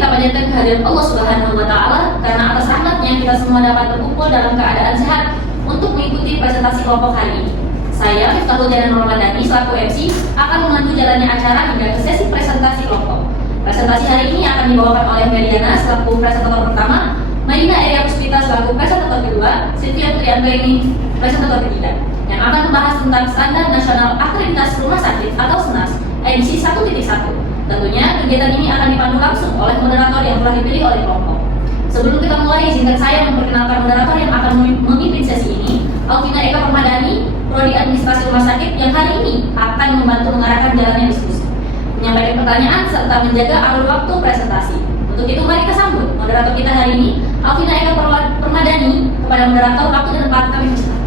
kita panjatkan kehadiran Allah Subhanahu wa Ta'ala karena atas rahmatnya kita semua dapat berkumpul dalam keadaan sehat untuk mengikuti presentasi kelompok hari ini. Saya, Miftahul Janan Ramadhani, selaku MC, akan memandu jalannya acara hingga ke sesi presentasi kelompok. Presentasi hari ini akan dibawakan oleh Meriana selaku presentator pertama, Maina Eria Puspita selaku presentator kedua, Sylvia Trianto ini presentator ketiga, yang akan membahas tentang Standar Nasional Akreditasi Rumah Sakit atau SNAS edisi 1.1. Tentunya kegiatan ini akan dipandu langsung oleh moderator yang telah dipilih oleh kelompok. Sebelum kita mulai, izinkan saya memperkenalkan moderator yang akan memimpin sesi ini, Alvina Eka Permadani, Prodi Administrasi Rumah Sakit, yang hari ini akan membantu mengarahkan jalannya diskusi, menyampaikan pertanyaan, serta menjaga alur waktu presentasi. Untuk itu, mari kita sambut moderator kita hari ini, Alvina Eka Permadani. Kepada moderator, waktu dan tempat kami persilakan.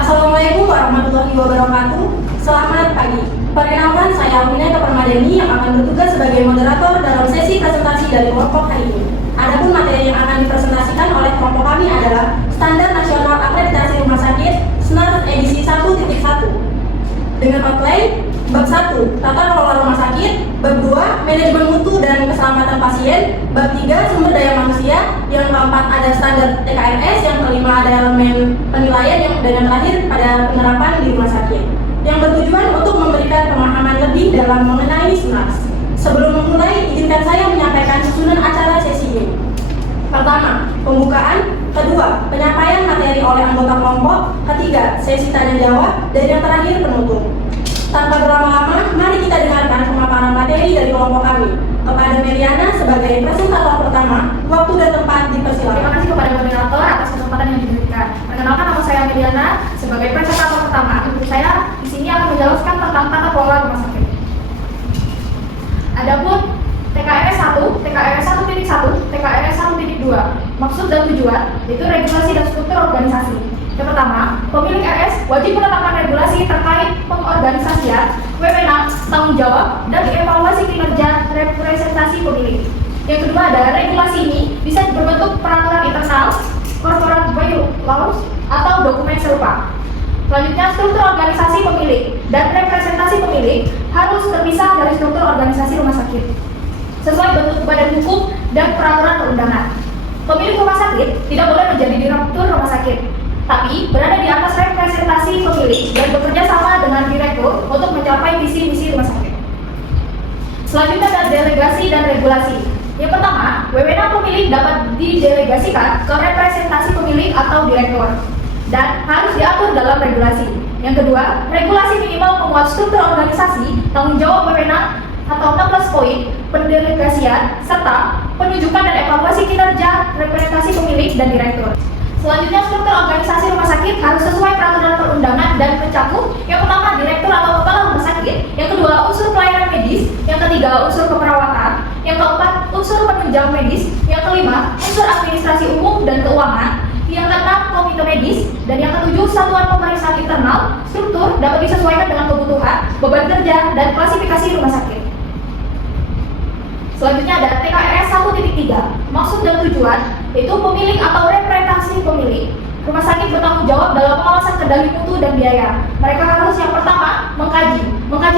Assalamualaikum warahmatullahi wabarakatuh. Selamat pagi. Perkenalkan, saya Alvina Eka Permadani yang akan bertugas sebagai moderator dalam sesi presentasi dari kelompok hari ini. Adapun materi yang akan dipresentasikan oleh kelompok kami adalah Standar Nasional Akreditasi Rumah Sakit SNAS edisi 1.1 dengan outline bab 1 tata kelola rumah sakit, bab 2 manajemen mutu dan keselamatan pasien, bab 3 sumber daya manusia, yang keempat ada standar TKRS, yang kelima ada elemen penilaian, dan yang terakhir pada penerapan di rumah sakit, yang bertujuan untuk memberikan pemahaman lebih dalam mengenai SNAS. Sebelum memulai, izinkan saya menyampaikan susunan acara sesi ini. Pertama, pembukaan. Kedua, penyampaian materi oleh anggota kelompok. Ketiga, sesi tanya jawab. Dan yang terakhir, penutup. Tanpa berlama-lama, mari kita dengarkan pemaparan materi dari kelompok kami. Kepada Meriana sebagai presentator pertama, waktu dan tempat dipersilakan. Terima kasih kepada moderator atas kesempatan yang diberikan. Perkenalkan, nama saya Meriana sebagai presentator pertama. Untuk saya di sini akan menjelaskan tentang tata kelola rumah sakit. Adapun TKRS 1, TKRS 1.1, TKRS 1.2, maksud dan tujuan yaitu regulasi dan struktur organisasi. Yang pertama, pemilik RS wajib menetapkan regulasi terkait pengorganisasian, wewenang, tanggung jawab, dan evaluasi kinerja representasi pemilik. Yang kedua adalah regulasi ini bisa berbentuk peraturan internal, corporate bylaws, atau dokumen serupa. Selanjutnya, struktur organisasi pemilik dan representasi pemilik harus terpisah dari struktur organisasi rumah sakit sesuai bentuk badan hukum dan peraturan perundangan. Pemilik rumah sakit tidak boleh menjadi direktur rumah sakit, tapi berada di atas representasi pemilik dan bekerja sama dengan direktur untuk mencapai visi-misi rumah sakit. Selanjutnya ada delegasi dan regulasi. Yang pertama, wewenang pemilik dapat didelegasikan ke representasi pemilik atau direktur dan harus diatur dalam regulasi. Yang kedua, regulasi minimal memuat struktur organisasi, tanggung jawab wewenang atau 16 poin, pendelegasian, serta penunjukan dan evaluasi kinerja representasi pemilik dan direktur. Selanjutnya, struktur organisasi rumah sakit harus sesuai peraturan perundangan dan mencakup yang pertama direktur atau kepala rumah sakit, yang kedua unsur pelayanan medis, yang ketiga unsur keperawatan, yang keempat unsur penunjang medis, yang kelima unsur administrasi umum dan keuangan, yang keenam komite medis, dan yang ketujuh satuan pemeriksaan internal. Struktur dapat disesuaikan dengan kebutuhan, beban kerja, dan klasifikasi rumah sakit. Selanjutnya ada TKRS 1.3, maksud dan tujuan yaitu pemilik atau representasi pemilik rumah sakit bertanggung jawab dalam pengawasan kendali mutu dan biaya. Mereka harus yang pertama mengkaji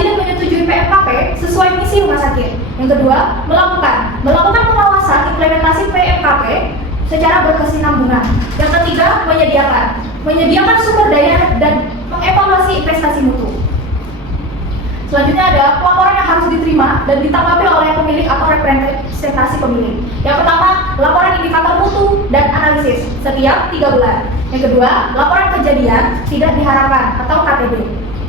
dan menyetujui PMKP sesuai misi rumah sakit. Yang kedua, melakukan pengawasan implementasi PMKP secara berkesinambungan. Yang ketiga, menyediakan sumber daya dan mengevaluasi investasi mutu. Selanjutnya ada pelaporan yang harus diterima dan ditanggapi oleh pemilik atau representasi pemilik. Yang pertama, laporan indikator mutu dan analisis setiap 3 bulan. Yang kedua, laporan kejadian tidak diharapkan atau KTD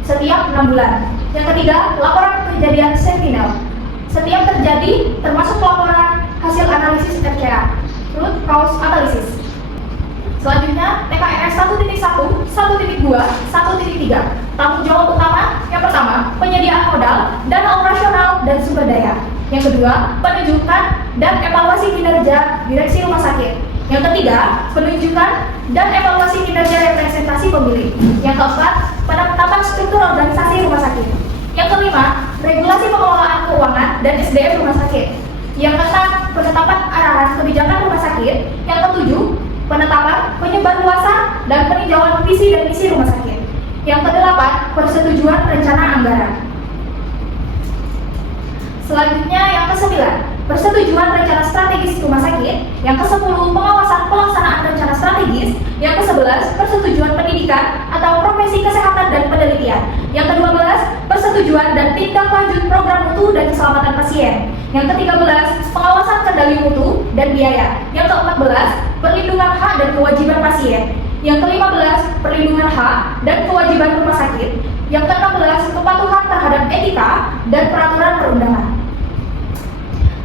setiap 6 bulan. Yang ketiga, laporan kejadian sentinel setiap terjadi, termasuk laporan hasil analisis RCA, root cause analysis. Selanjutnya, TKRS 1.1, 1.2, 1.3. Tanggung jawab utama, yang pertama, penyediaan modal, dana operasional, dan sumber daya. Yang kedua, penunjukan dan evaluasi kinerja direksi rumah sakit. Yang ketiga, penunjukan dan evaluasi kinerja representasi pemilik. Yang keempat, penetapan struktur organisasi rumah sakit. Yang kelima, regulasi pengelolaan keuangan dan SDM rumah sakit. Yang keenam, penetapan arahan kebijakan rumah sakit. Yang ketujuh, penetapan, penyebarluasan, dan peninjauan visi dan misi rumah sakit. Yang kedelapan, persetujuan rencana anggaran. Selanjutnya yang kesembilan, persetujuan rencana strategis rumah sakit. Yang ke-10, pengawasan pelaksanaan rencana strategis. Yang ke-11, persetujuan pendidikan atau profesi kesehatan dan penelitian. Yang ke-12, persetujuan dan tindak lanjut program mutu dan keselamatan pasien. Yang ke-13, pengawasan kendali mutu dan biaya. Yang ke-14, perlindungan hak dan kewajiban pasien. Yang ke-15, perlindungan hak dan kewajiban rumah sakit. Yang ke-16, kepatuhan terhadap etika dan peraturan perundangan.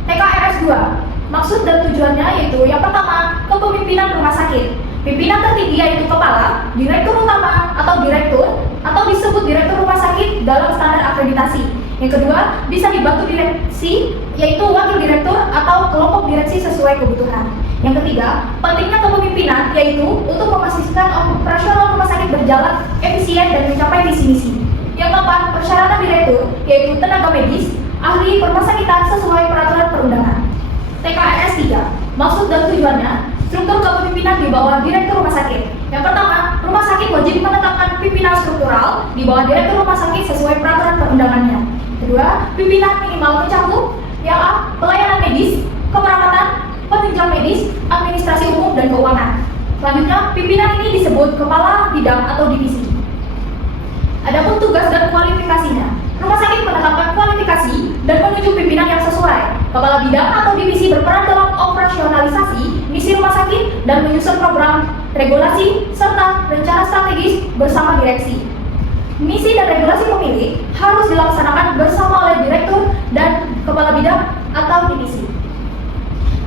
TKRS 2, maksud dan tujuannya yaitu yang pertama, kepemimpinan rumah sakit. Pimpinan tertinggi yaitu kepala, direktur utama atau direktur, atau disebut direktur rumah sakit dalam standar akreditasi. Yang kedua, bisa dibantu direksi, yaitu wakil direktur atau kelompok direksi sesuai kebutuhan. Yang ketiga, pentingnya kepemimpinan yaitu untuk memastikan operasional rumah sakit berjalan efisien dan mencapai visi-misi. Yang keempat, persyaratan direktur yaitu tenaga medis, ahli permasakitan sesuai peraturan perundangan. TKRS 3, maksud dan tujuannya, struktur kepemimpinan di bawah direktur rumah sakit. Yang pertama, rumah sakit wajib menetapkan pimpinan struktural di bawah direktur rumah sakit sesuai peraturan perundangannya. Kedua, pimpinan minimal mencakup yang A, pelayanan medis, keperawatan, penunjang medis, administrasi umum, dan keuangan. Selanjutnya, pimpinan ini disebut kepala bidang atau divisi. Adapun tugas dan kualifikasinya, rumah sakit menetapkan kualifikasi dan menunjuk pimpinan yang sesuai. Kepala bidang atau divisi berperan dalam operasionalisasi misi rumah sakit dan menyusun program, regulasi, serta rencana strategis bersama direksi. Misi dan regulasi pemilik harus dilaksanakan bersama oleh direktur dan kepala bidang atau divisi.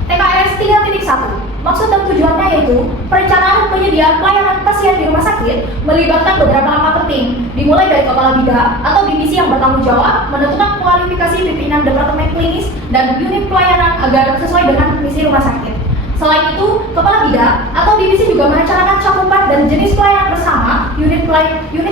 TKRS 3.1, maksud dan tujuannya yaitu perencanaan penyediaan pelayanan pasien di rumah sakit melibatkan beberapa langkah penting, dimulai dari kepala bidang atau divisi yang bertanggung jawab menentukan kualifikasi pimpinan departemen klinis dan unit pelayanan agar sesuai dengan misi rumah sakit. Selain itu, kepala bidang atau divisi juga merencanakan cakupan dan jenis pelayanan bersama unit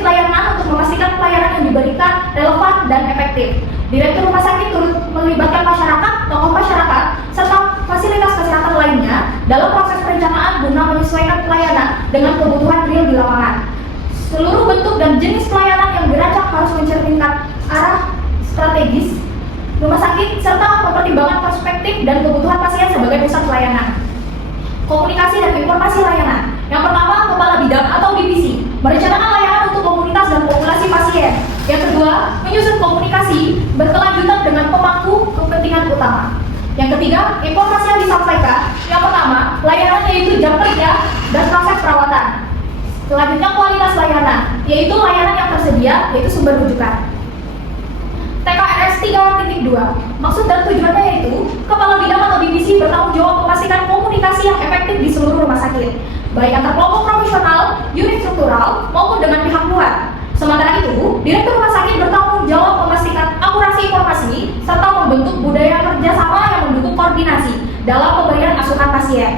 layanan untuk memastikan pelayanan yang diberikan relevan dan efektif. Direktur rumah sakit turut melibatkan masyarakat, tokoh masyarakat, serta fasilitas kesehatan lainnya dalam proses perencanaan guna menyesuaikan pelayanan dengan kebutuhan real di lapangan. Seluruh bentuk dan jenis pelayanan yang dirancang harus mencerminkan arah strategis rumah sakit serta mempertimbangkan perspektif dan kebutuhan pasien sebagai pusat pelayanan. Komunikasi dan informasi layanan. Yang pertama, kepala bidang atau divisi merencanakan layanan untuk komunitas dan populasi pasien. Yang kedua, menyusun komunikasi berkelanjutan dengan pemangku kepentingan utama. Yang ketiga, informasi yang disampaikan. Yang pertama, layanan yaitu jam kerja dan proses perawatan. Selanjutnya, kualitas layanan, yaitu layanan yang tersedia, yaitu sumber rujukan. TKRS 3.2, maksud dan tujuannya yaitu kepala bidang atau divisi bertanggung jawab memastikan komunikasi yang efektif di seluruh rumah sakit, baik antar kelompok profesional, unit struktural, maupun dengan pihak luar. Sementara itu, direktur rumah sakit bertanggung jawab memastikan akurasi informasi serta membentuk budaya kerjasama yang mendukung koordinasi dalam pemberian asuhan pasien.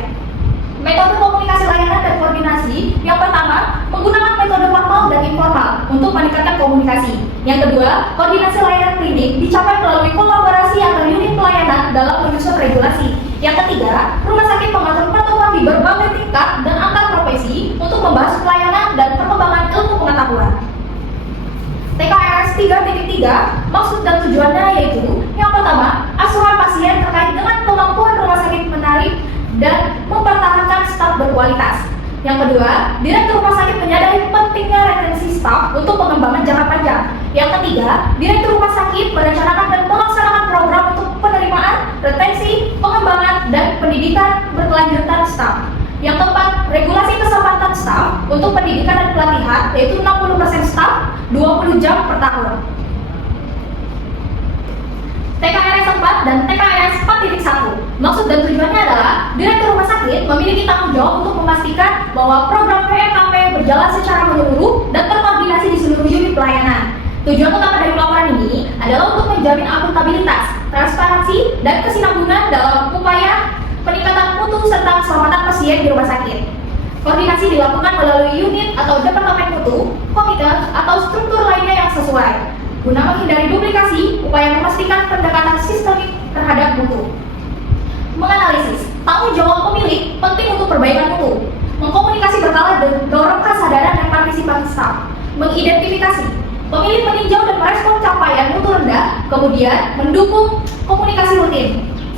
Metode komunikasi layanan dan koordinasi. Yang pertama, menggunakan metode formal dan informal untuk meningkatkan komunikasi. Yang kedua, koordinasi layanan klinik dicapai melalui kolaborasi antar unit pelayanan dalam menyusun regulasi. Yang ketiga, rumah sakit mengatur pertemuan di berbagai tingkat dan antar profesi untuk membahas pelayanan dan perkembangan ilmu pengetahuan. TKRS 3.3, maksud dan tujuannya yaitu yang pertama, asuhan pasien terkait dengan kemampuan rumah sakit menarik dan mempertahankan staf berkualitas. Yang kedua, direktur rumah sakit menyadari pentingnya retensi staf untuk pengembangan jangka panjang. Yang ketiga, direktur rumah sakit merencanakan dan melaksanakan program untuk penerimaan, retensi, pengembangan, dan pendidikan berkelanjutan staf. Yang keempat, regulasi kesempatan staf untuk pendidikan dan pelatihan, yaitu 60% staf, 20 jam per tahun. TKRS 4 dan TKRS 4.1. Maksud dan tujuannya adalah direktur rumah sakit memiliki tanggung jawab untuk memastikan bahwa program PMKP berjalan secara menyeluruh dan terkoordinasi di seluruh unit pelayanan. Tujuan utama dari pelaporan ini adalah untuk menjamin akuntabilitas, transparansi, dan kesinambungan dalam upaya peningkatan mutu serta keselamatan pasien di rumah sakit. Koordinasi dilakukan melalui unit atau departemen mutu, komite, atau struktur lainnya yang sesuai guna menghindari duplikasi, upaya memastikan pendekatan sistemik terhadap mutu. Menganalisis, tanggung jawab pemilik penting untuk perbaikan mutu. Mengkomunikasi berkala dan dorong kesadaran dan partisipasi staf. Mengidentifikasi, pemilik meninjau dan merespon capaian mutu rendah, kemudian mendukung komunikasi rutin.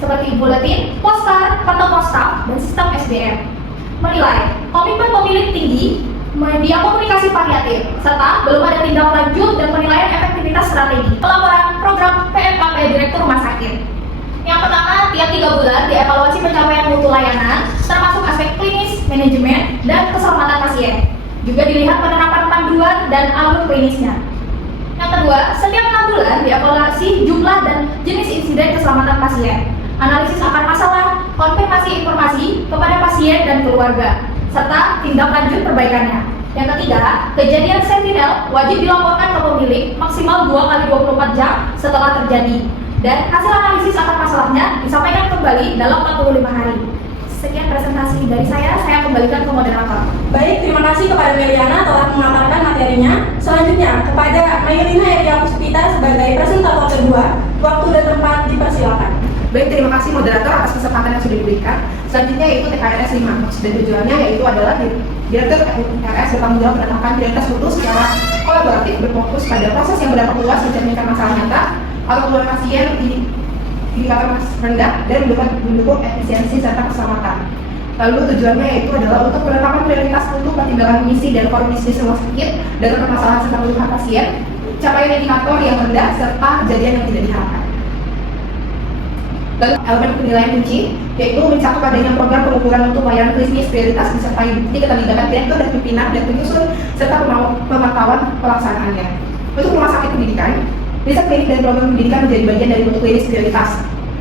seperti buletin, poster, protokol staf, dan sistem SDM. Menilai komitmen pemilik tinggi, media komunikasi variatif, serta belum ada tindak lanjut dan penilaian efektivitas strategi pelaporan program PMKP Direktur Rumah Sakit. Yang pertama, tiap 3 bulan dievaluasi pencapaian mutu layanan, termasuk aspek klinis, manajemen, dan keselamatan pasien. Juga dilihat penerapan panduan dan alur klinisnya. Yang kedua, setiap 6 bulan dievaluasi jumlah dan jenis insiden keselamatan pasien, analisis akar masalah, konfirmasi informasi kepada pasien dan keluarga, serta tindak lanjut perbaikannya. Yang ketiga, kejadian sentinel wajib dilaporkan ke pemilik maksimal 2 kali 24 jam setelah terjadi, dan hasil analisis akar masalahnya disampaikan kembali dalam 45 hari. Sekian presentasi dari saya kembalikan ke moderator. Baik, terima kasih kepada Meliana telah memaparkan materinya. Selanjutnya, kepada Maylina Eria Puspita sebagai presentator kedua, waktu dan tempat dipersilakan. Baik, terima kasih moderator atas kesempatan yang sudah diberikan. Selanjutnya yaitu TKRS 5. Maksud dan tujuannya yaitu adalah Direktur TKRS bertanggung jawab menetapkan prioritas mutu secara kolaboratif berfokus pada proses yang berdampak luas mencerminkan masalah nyata atau keluhan pasien indikator rendah dan mendukung efisiensi serta keselamatan. Lalu tujuannya yaitu adalah untuk penetapan prioritas mutu pertimbangan misi dan core bisnis rumah sakit dengan permasalahan serta keluhan pasien, capaian indikator yang rendah serta kejadian yang tidak diharapkan. Lalu elemen penilaian kunci yaitu mencakup adanya program pengukuran untuk layanan klinis prioritas disertai bukti keterlibatan direktur dan pimpinan dan penyusun serta pemantauan pelaksanaannya. Untuk rumah sakit pendidikan, riset klinik dan program pendidikan menjadi bagian dari mutu klinis prioritas.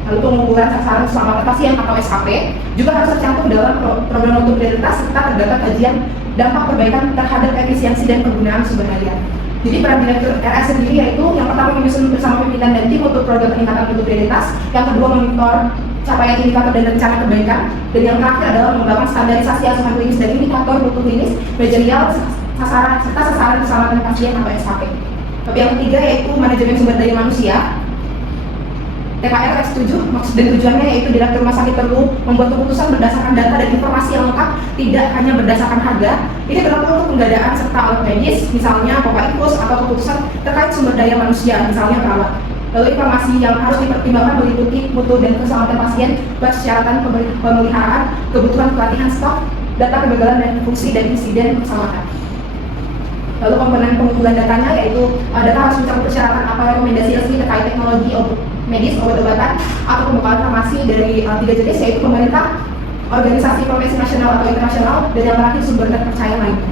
Lalu pengukuran sasaran keselamatan pasien atau SKP juga harus tercantum dalam program mutu prioritas serta terdapat kajian dampak perbaikan terhadap efisiensi dan penggunaan sumber daya. Jadi peran Direktur RS sendiri yaitu yang pertama menyusun bersama pimpinan dan tim untuk program peningkatan mutu prioritas, yang kedua memonitor capaian indikator dan rencana perbaikan, dan yang terakhir adalah mengembangkan standarisasi asuhan klinis dan indikator mutu klinis, manajerial, sasaran serta sasaran keselamatan pasien atau SKP. Tapi yang ketiga yaitu manajemen sumber daya manusia. TKRS 7 maksud dan tujuannya yaitu Direktur Rumah Sakit perlu membuat keputusan berdasarkan data dan informasi yang lengkap, tidak hanya berdasarkan harga. Ini berlaku untuk penggandaan serta alat medis, misalnya pompa infus, atau keputusan terkait sumber daya manusia, misalnya perawat. Lalu informasi yang harus dipertimbangkan meliputi mutu dan keselamatan pasien, persyaratan pemeliharaan, kebutuhan pelatihan stok, data kegagalan dan fungsi dan insiden keselamatan. Lalu komponen pengumpulan datanya yaitu data harus mencakup persyaratan apa rekomendasi resmi terkait teknologi medis, obat-obatan, atau pembukaan farmasi dari 3 jenis yaitu pemerintah, organisasi profesi nasional atau internasional, dan yang terakhir sumber terpercaya lainnya.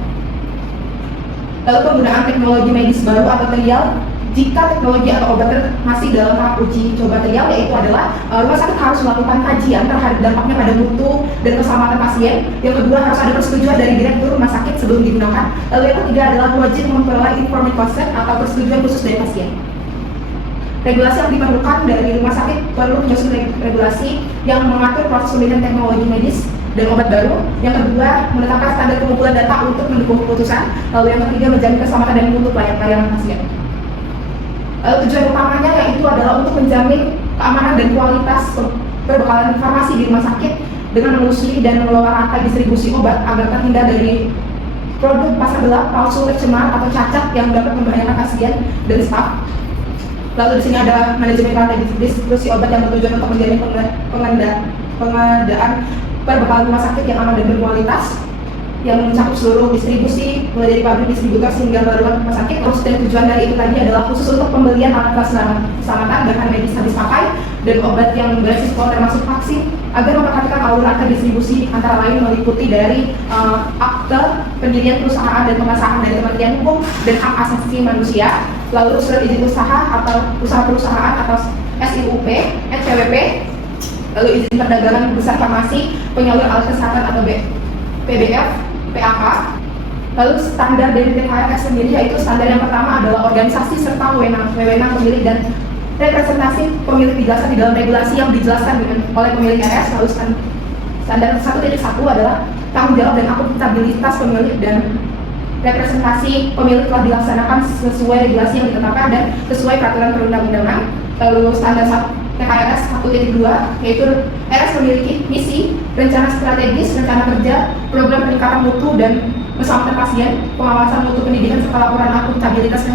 Lalu penggunaan teknologi medis baru atau trial. Jika teknologi atau obat masih dalam tahap uji coba trial, yaitu adalah rumah sakit harus melakukan kajian terhadap dampaknya pada mutu dan keselamatan pasien. Yang kedua harus ada persetujuan dari direktur rumah sakit sebelum digunakan. Lalu yang ketiga adalah wajib memperoleh informed consent atau persetujuan khusus dari pasien. Regulasi yang diperlukan dari rumah sakit perlu menyusun regulasi yang mengatur proses pemilihan teknologi medis dan obat baru. Yang kedua, menetapkan standar pengumpulan data untuk mendukung keputusan. Lalu yang ketiga, menjamin keselamatan dan mutu pelayanan pasien. Tujuan utamanya yaitu adalah untuk menjamin keamanan dan kualitas perbekalan farmasi di rumah sakit dengan menelusuri dan mengelola rantai distribusi obat agar terhindar dari produk pasar gelap, palsu, tercemar, atau cacat yang dapat membahayakan pasien dan staf. Lalu di sini ada manajemen rantai distribusi obat yang bertujuan untuk menjamin pengadaan perbekalan rumah sakit yang aman dan berkualitas, yang mencakup seluruh distribusi mulai dari pabrik, distributor hingga baruan rumah sakit. Terus dan tujuan dari itu tadi adalah khusus untuk pembelian alat keselamatan, bahan medis habis pakai, dan obat yang beresiko termasuk vaksin, agar memperhatikan alur rantai distribusi antara lain meliputi dari akte pendirian perusahaan dan pengesahan dari Kementerian Hukum dan Hak Asasi Manusia, lalu surat izin usaha atau usaha perusahaan atau SIUP, SPWP, lalu izin perdagangan besar farmasi, penyalur alat kesehatan atau PBF, PAK. Lalu standar dari TKRS sendiri yaitu standar yang pertama adalah organisasi serta wewenang pemilik dan representasi pemilik dijelaskan di dalam regulasi yang dijelaskan oleh pemilik RS. Lalu standar 1.1 adalah tanggung jawab dan akuntabilitas pemilik dan representasi pemilik telah dilaksanakan sesuai regulasi yang ditetapkan dan sesuai peraturan perundang-undangan. Lalu standar TKRS 1.2 yaitu RS memiliki misi, rencana strategis, rencana kerja, program peningkatan mutu dan keselamatan pasien, pengawasan mutu pendidikan serta laporan akuntabilitas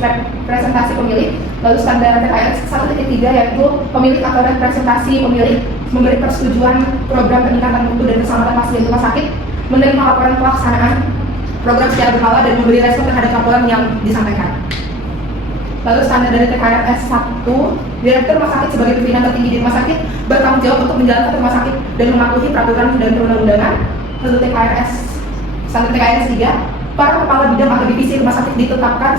representasi pemilik. Lalu standar TKRS 1.3 yaitu pemilik atau representasi pemilik memberi persetujuan program peningkatan mutu dan keselamatan pasien rumah sakit, menerima laporan pelaksanaan program secara berkala dan memberi respon terhadap laporan yang disampaikan. Lalu standar dari TKRS 1, direktur rumah sakit sebagai pimpinan tertinggi di rumah sakit bertanggung jawab untuk menjalankan rumah sakit dan mematuhi peraturan dan perundang-undangan. Lalu standar TKRS 3, para kepala bidang atau divisi rumah sakit ditetapkan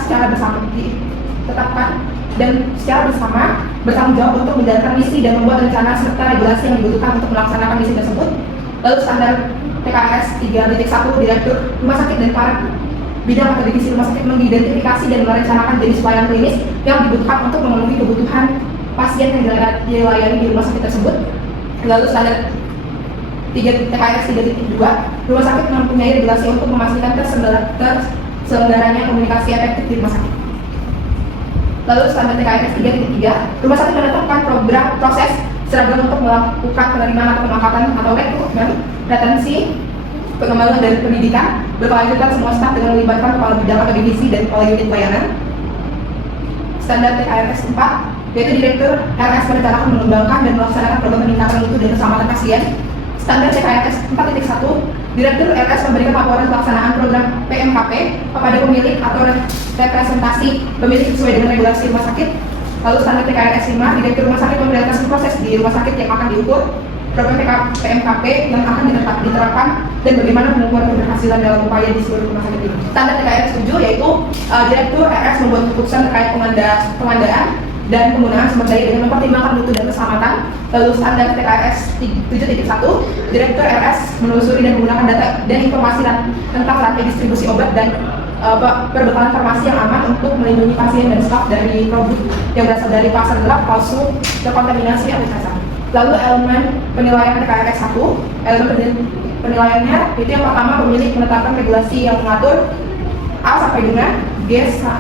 dan secara bersama bertanggung jawab untuk menjalankan misi dan membuat rencana serta regulasi yang dibutuhkan untuk melaksanakan misi tersebut. Lalu standar TKRS 3.1, direktur rumah sakit dan para bidang atau divisi rumah sakit mengidentifikasi dan merencanakan jenis pelayanan klinis yang dibutuhkan untuk memenuhi kebutuhan pasien yang dilayani di rumah sakit tersebut. Lalu standar TKRS 3.2, rumah sakit mempunyai regulasi untuk memastikan terselenggaranya komunikasi efektif di rumah sakit. Lalu standar TKRS 3.3, rumah sakit menetapkan program proses seragam untuk melakukan penerimaan atau pengangkatan atau rekrutmen, retensi, pengembangan dan pendidikan berkelanjutan semua staf dengan melibatkan kepala bidang atau divisi dan kepala unit pelayanan. Standar TKRS 4, yaitu direktur RS merencanakan, mengembangkan dan melaksanakan program peningkatan mutu dan keselamatan pasien. Standar TKRS 4.1, direktur RS memberikan laporan pelaksanaan program PMKP kepada pemilik atau representasi pemilik sesuai dengan regulasi rumah sakit. Lalu standar TKRS 5, direktur rumah sakit memprioritaskan proses di rumah sakit yang akan diukur, program PMKP yang akan diterapkan, dan bagaimana pengukuran keberhasilan dalam upaya di seluruh rumah sakit ini. Standar TKRS 7 yaitu direktur RS membuat keputusan terkait pengadaan dan penggunaan sumber daya dengan mempertimbangkan mutu dan keselamatan. Lalu standar TKRS 7.1, direktur RS menelusuri dan menggunakan data dan informasi tentang rantai distribusi obat dan perbekalan farmasi yang aman untuk melindungi pasien dan staf dari produk yang berasal dari pasar gelap, palsu, terkontaminasi atau cacat. Lalu elemen penilaian TKRS 1, elemen penilaiannya itu yang pertama, pemilik menetapkan regulasi yang mengatur A sampai dengan G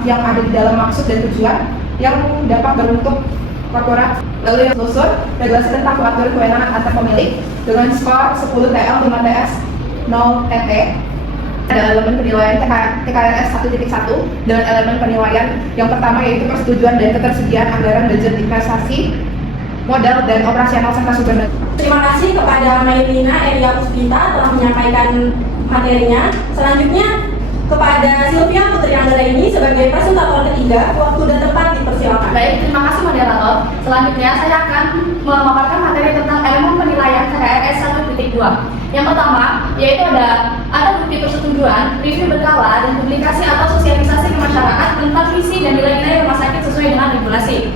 yang ada di dalam maksud dan tujuan yang dapat berbentuk korporat. Lalu yang telusur, regulasi tentang pengaturan kewenangan antar pemilik dengan skor 10 TL, 5 TS, 0 TT. Ada elemen penilaian TKRS 1.1 dengan elemen penilaian yang pertama yaitu persetujuan dan ketersediaan anggaran budget investasi, modal dan operasional serta sumber daya. Terima kasih kepada Mailina Eria Puspita telah menyampaikan materinya. Selanjutnya kepada Sylvia Putri Anggraini sebagai presentator ketiga, waktu dan tempat dipersilakan. Baik, terima kasih moderator. Selanjutnya saya akan memaparkan materi tentang elemen penilaian TKRS 1.2. Yang pertama, yaitu ada bukti persetujuan, review berkala, dan publikasi atau sosialisasi ke masyarakat tentang visi dan nilai-nilai rumah sakit sesuai dengan regulasi.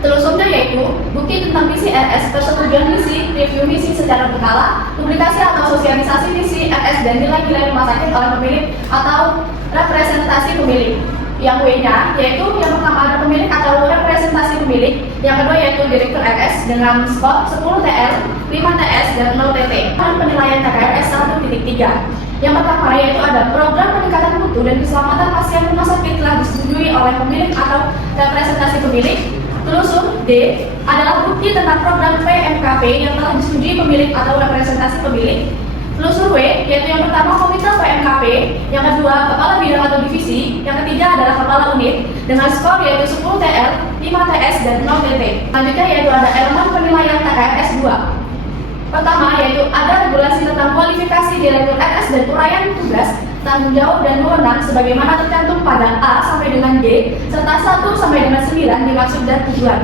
Telusurnya yaitu bukti tentang visi RS, persetujuan misi, review misi secara berkala, publikasi atau sosialisasi misi RS dan nilai-nilai rumah sakit oleh pemilik atau representasi pemilik. Yang W-nya yaitu yang pertama ada pemilik atau representasi pemilik, yang kedua yaitu direktur RS dengan skor 10 TL, 5 TS, dan 0 TT. Dan penilaian TKRS 1.3. Yang pertama yaitu ada program peningkatan mutu dan keselamatan pasien rumah sakit telah disetujui oleh pemilik atau representasi pemilik. Telusur D adalah bukti tentang program PMKP yang telah disetujui pemilik atau representasi pemilik. Telusur W yaitu yang pertama komite PMKP, yang kedua kepala bidang atau divisi, yang ketiga adalah kepala unit dengan skor yaitu 10 TL, 5 TS, dan 0 TT. Selanjutnya yaitu ada elemen penilaian TKRS 2. Pertama yaitu ada regulasi tentang kualifikasi direktur RS dan uraian tugas, tanggung jawab dan wewenang sebagaimana tercantum pada A sampai dengan D serta 1 sampai dengan 9 di maksud dan tujuan.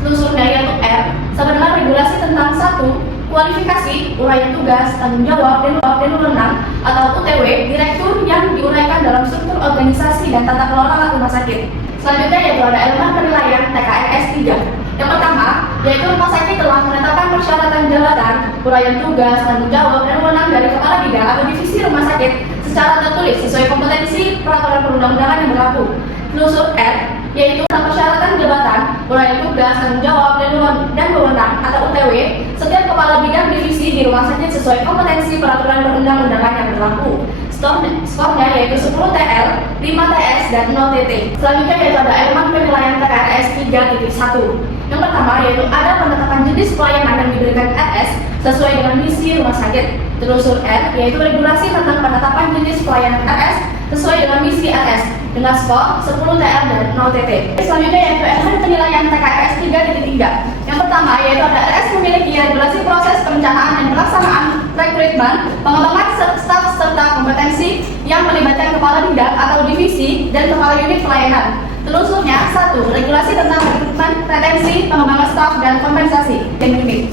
Telusurnya yaitu R sama dengan regulasi tentang 1 kualifikasi, uraian tugas, tanggung jawab dan wewenang atau UTW direktur yang diuraikan dalam struktur organisasi dan tata kelola rumah sakit. Selanjutnya yaitu ada elemen penilaian TKRS 3. Yang pertama yaitu rumah sakit telah menetapkan persyaratan jabatan, uraian tugas, tanggung jawab dan wewenang dari kepala bidang atau divisi rumah sakit secara tertulis sesuai kompetensi peraturan perundang-undangan yang berlaku. Telusur R yaitu tentang persyaratan jabatan, uraian tugas, tanggung jawab dan wewenang atau UTW setiap kepala bidang divisi di rumah sakit sesuai kompetensi peraturan perundang-undangan yang berlaku. Skornya yaitu 10 TL, 5 TS, dan 0 TT. Selanjutnya yaitu ada elemen penilaian TKRS 3.1. Yang pertama yaitu ada penetapan jenis pelayanan yang diberikan RS sesuai dengan misi rumah sakit. Telusur R yaitu regulasi tentang penetapan jenis pelayanan RS sesuai dengan misi RS. dengan skor 10 TL dan 0 TT. Selanjutnya yaitu elemen penilaian TKRS 3.3. Yang pertama yaitu ada RS memiliki regulasi proses perencanaan dan pelaksanaan rekrutmen, pengembangan staf serta kompetensi yang melibatkan kepala bidang atau divisi dan kepala unit pelayanan. Telusurnya 1. Regulasi tentang rekrutmen, retensi, pengembangan staf dan kompensasi dan unit.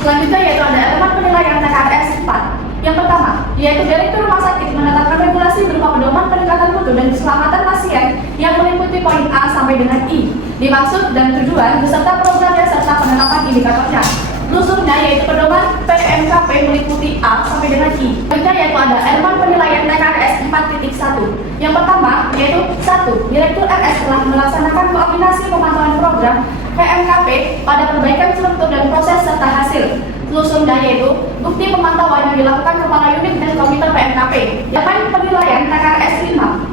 Selanjutnya yaitu ada elemen penilaian TKRS 4. Yang pertama, yaitu Direktur Rumah Sakit menetapkan regulasi berupa pedoman peningkatan mutu dan keselamatan pasien yang meliputi poin A sampai dengan I, dimaksud dan tujuan beserta programnya serta penetapan indikatornya. Telusurnya yaitu pedoman PMKP meliputi A sampai dengan I. Selanjutnya yaitu ada elemen penilaian TKRS 4.1. Yang pertama yaitu 1. Direktur RS telah melaksanakan koordinasi pemantauan program PMKP pada perbaikan struktur dan proses serta hasil. Telusurnya yaitu bukti pemantauan yang dilakukan kepala unit dan komite PMKP. Yang penilaian TKRS 5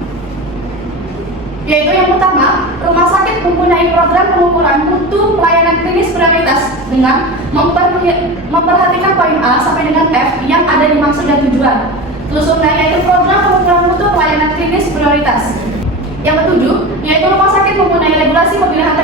yaitu yang pertama, rumah sakit mempunyai program pengukuran mutu pelayanan klinis prioritas dengan memperhatikan poin A sampai dengan F yang ada di maksud dan tujuan. Telusurnya yaitu program pengukuran mutu pelayanan klinis prioritas. Yang ketujuh, yaitu rumah sakit mempunyai regulasi pemilihan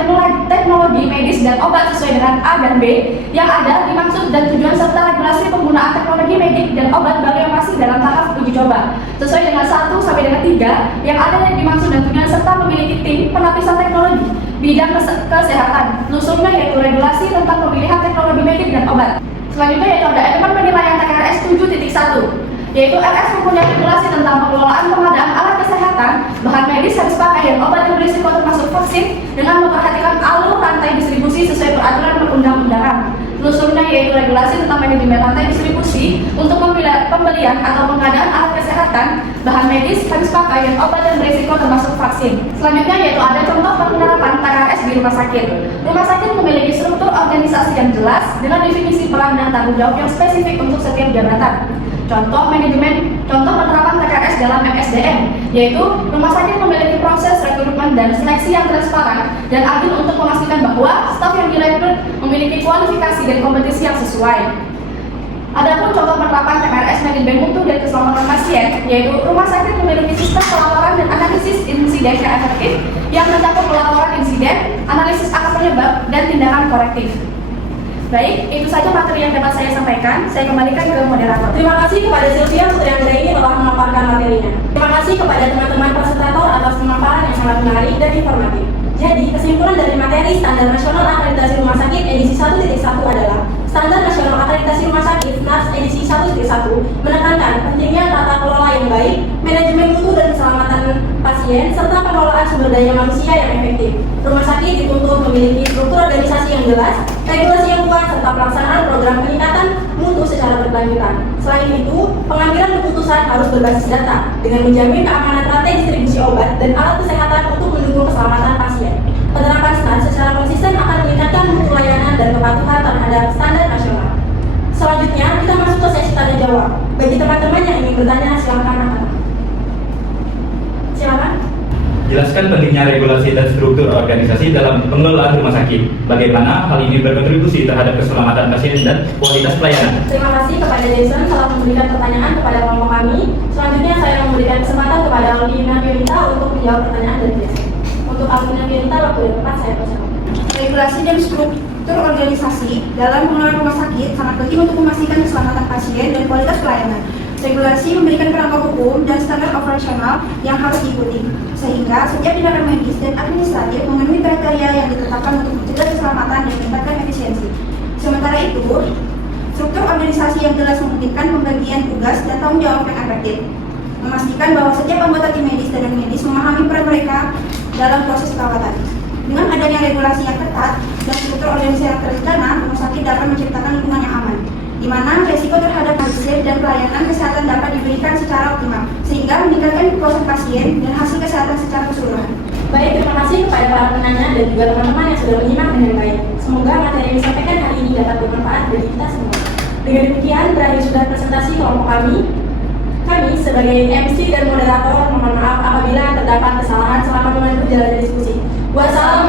teknologi medis dan obat sesuai dengan A dan B yang ada dimaksud dan tujuan serta regulasi penggunaan teknologi medik dan obat baru yang masih dalam tahap uji coba sesuai dengan 1 sampai dengan 3 yang ada dimaksud dan tujuan serta memiliki tim penapisan teknologi bidang kesehatan. Telusurnya yaitu regulasi tentang pemilihan teknologi medik dan obat. Selanjutnya yaitu ada elemen penilaian TKRS 7.1 yaitu RS mempunyai regulasi tentang pengelolaan pengadaan alat kesehatan, bahan medis habis pakai dan obat yang berisiko termasuk vaksin dengan memperhatikan alur rantai distribusi sesuai peraturan perundang-undangan. Telusurnya yaitu regulasi tentang manajemen rantai distribusi untuk pembelian atau pengadaan alat kesehatan, bahan medis habis pakai dan obat yang berisiko termasuk vaksin. Selanjutnya yaitu ada contoh penerapan TKRS di rumah sakit. Rumah sakit memiliki struktur organisasi yang jelas dengan definisi peran dan tanggung jawab yang spesifik untuk setiap jabatan. Contoh penerapan TKRS dalam MSDM, yaitu rumah sakit memiliki proses rekrutmen dan seleksi yang transparan dan adil untuk memastikan bahwa staf yang direkrut memiliki kualifikasi dan kompetisi yang sesuai. Adapun contoh penerapan TKRS manajemen mutu dan keselamatan pasien, yaitu rumah sakit memiliki sistem pelaporan dan analisis insiden yang efektif yang mencakup pelaporan insiden, analisis akar penyebab, dan tindakan korektif. Baik, itu saja materi yang dapat saya sampaikan. Saya kembalikan ke moderator. Terima kasih kepada Sylvia Putri Anggraini telah memaparkan materinya. Terima kasih kepada teman-teman presentator atas pemaparan yang sangat menarik dan informatif. Jadi, kesimpulan dari materi Standar Nasional Akreditasi Rumah Sakit edisi 1.1 adalah Standar Nasional Akreditasi Rumah Sakit NARS edisi 1.1 menekankan pentingnya tata kelola yang baik, manajemen mutu dan keselamatan pasien, serta pengelolaan sumber daya manusia yang efektif. Rumah sakit dituntut memiliki struktur organisasi yang jelas, regulasi yang kuat, serta pelaksanaan program peningkatan mutu secara berkelanjutan. Selain itu, pengambilan keputusan harus berbasis data dengan menjamin keamanan rantai distribusi obat dan alat kesehatan untuk mendukung keselamatan pasien. Penerapan SNAR secara konsisten akan meningkatkan mutu layanan dan kepatuhan terhadap standar nasional. Selanjutnya, kita masuk ke sesi tanya jawab. Bagi teman-teman yang ingin bertanya, silakan. Jelaskan pentingnya regulasi dan struktur organisasi dalam pengelolaan rumah sakit. Bagaimana hal ini berkontribusi terhadap keselamatan pasien dan kualitas pelayanan. Terima kasih kepada Jason telah memberikan pertanyaan kepada kelompok kami. Selanjutnya saya memberikan kesempatan kepada Alina Fiorita untuk menjawab pertanyaan dari Jason. Untuk Alina Fiorita, waktu yang tepat saya persilakan. Regulasi dan struktur organisasi dalam pengelolaan rumah sakit sangat penting untuk memastikan keselamatan pasien dan kualitas pelayanan. Regulasi memberikan kerangka hukum dan standar operasional yang harus diikuti, sehingga setiap tindakan medis dan administratif memenuhi kriteria yang ditetapkan untuk mencegah keselamatan dan meningkatkan efisiensi. Sementara itu, struktur organisasi yang jelas memungkinkan pembagian tugas dan tanggung jawab yang efektif, memastikan bahwa setiap anggota tim medis dan non-medis memahami peran mereka dalam proses perawatan. Dengan adanya regulasi yang ketat dan struktur organisasi yang terencana, rumah sakit dapat menciptakan lingkungan yang aman, di mana risiko terhadap pasien dan pelayanan kesehatan dapat diberikan secara optimal, sehingga meningkatkan kepuasan pasien dan hasil kesehatan secara keseluruhan. Baik, terima kasih kepada para penanya dan juga teman-teman yang sudah menyimak dengan baik. Semoga materi yang disampaikan hari ini dapat bermanfaat bagi kita semua. Dengan demikian, berakhir sudah presentasi kelompok kami. Kami sebagai MC dan moderator mohon maaf apabila terdapat kesalahan selama mengatur jalannya diskusi. Wassalamualaikum